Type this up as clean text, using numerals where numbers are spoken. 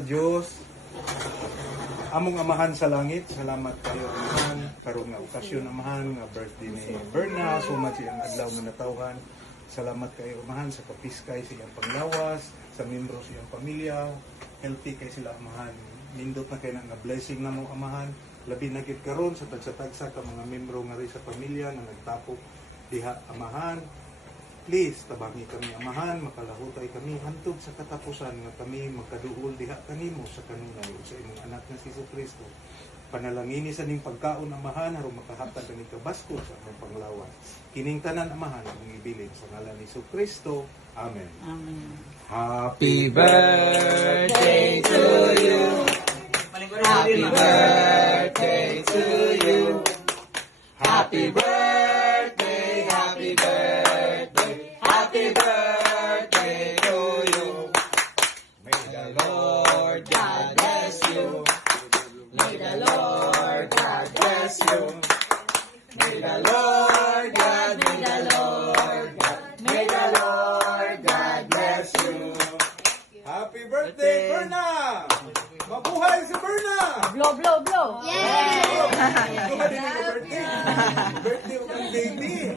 sa Dios. Among amahan sa langit, salamat kayo amahan karong nga okasyon amahan nga birthday ni Berna, sumat siyang adlaw nga natawhan. Salamat kayo amahan sa kapiskay silang panglawas, sa membro siyang pamilya, healthy kay sila amahan. Nindot na kayo nga blessing na mo amahan, labi na gid karon sa tagsa-tagsa ka mga membro nga rin sa pamilya nga nagtapok diha amahan. Please, tabangi kami amahan, makalahutay kami hantod sa katapusan nga kami magkaduol diha kanimo sa kanunay sa imong anak nga si Kristo. Panalangini sa ning pagkaon amahan aron makahatag kami kabasko sa among panglawas. Kining tanan amahan ang ibilin sa ngalan ni Kristo. Amen. Amen. Happy Birthday to you. Happy birthday to you. Happy birthday, happy birthday, happy birthday to you. May the Lord God bless you. May the Lord God bless you. May the Lord God, may the Lord God, may the Lord God bless you. Happy birthday, Berna! Mabuhay si Berna! Blow, blow, blow. Birthday! Birthday of ang baby!